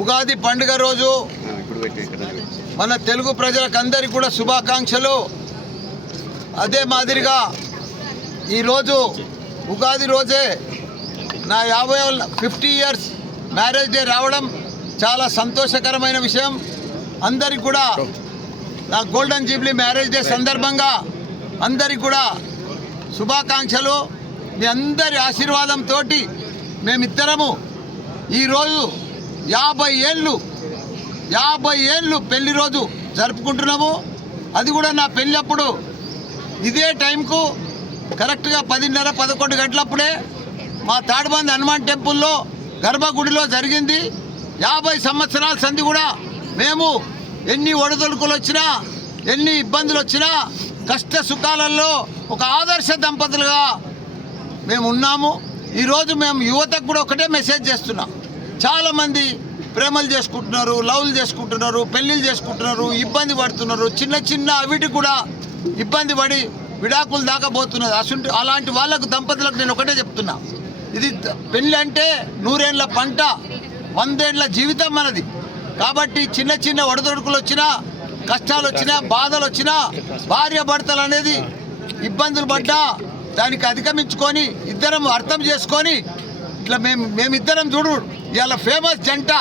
ఉగాది పండుగ రోజు మన తెలుగు ప్రజలకందరికీ కూడా శుభాకాంక్షలు. అదే మాదిరిగా ఈరోజు ఉగాది రోజే నా 50 ఇయర్స్ మ్యారేజ్ డే రావడం చాలా సంతోషకరమైన విషయం. అందరికి కూడా నా గోల్డెన్ జూబ్లీ మ్యారేజ్ డే సందర్భంగా అందరికి కూడా శుభాకాంక్షలు. మీ అందరి ఆశీర్వాదంతో మేమిద్దరము ఈరోజు 50 ఏళ్ళు పెళ్లి రోజు జరుపుకుంటున్నాము. అది కూడా నా పెళ్ళి అప్పుడు ఇదే టైంకు కరెక్ట్గా 10:30-11 గంటలప్పుడే మా తాడ్బంద్ హనుమాన్ టెంపుల్లో గర్భగుడిలో జరిగింది. 50 సంవత్సరాల సంధి కూడా మేము ఎన్ని ఒడిదుడుకులు వచ్చినా ఎన్ని ఇబ్బందులు వచ్చినా కష్ట సుఖాలలో ఒక ఆదర్శ దంపతులుగా మేము ఉన్నాము. ఈరోజు మేము యువతకు కూడా ఒకటే మెసేజ్ చేస్తున్నాం. చాలామంది ప్రేమలు చేసుకుంటున్నారు, లవ్లు చేసుకుంటున్నారు, పెళ్ళిళ్ళు చేసుకుంటున్నారు, ఇబ్బంది పడుతున్నారు. చిన్న అవిటి కూడా ఇబ్బంది పడి విడాకులు దాకా పోతున్నది. అలాంటి వాళ్ళకు దంపతులకు నేను ఒకటే చెప్తున్నా, ఇది పెళ్ళి అంటే 100 ఏళ్ళ పంట, 100 ఏళ్ళ జీవితం మనది. కాబట్టి చిన్న ఒడదొడుకులు వచ్చినా, కష్టాలు వచ్చినా, బాధలు వచ్చినా, భార్య భర్తలు అనేది ఇబ్బందులు పడ్డా దానికి అధిగమించుకొని ఇద్దరం అర్థం చేసుకొని ఇట్లా మేమిద్దరం చూడు ఇవాళ ఫేమస్ జంట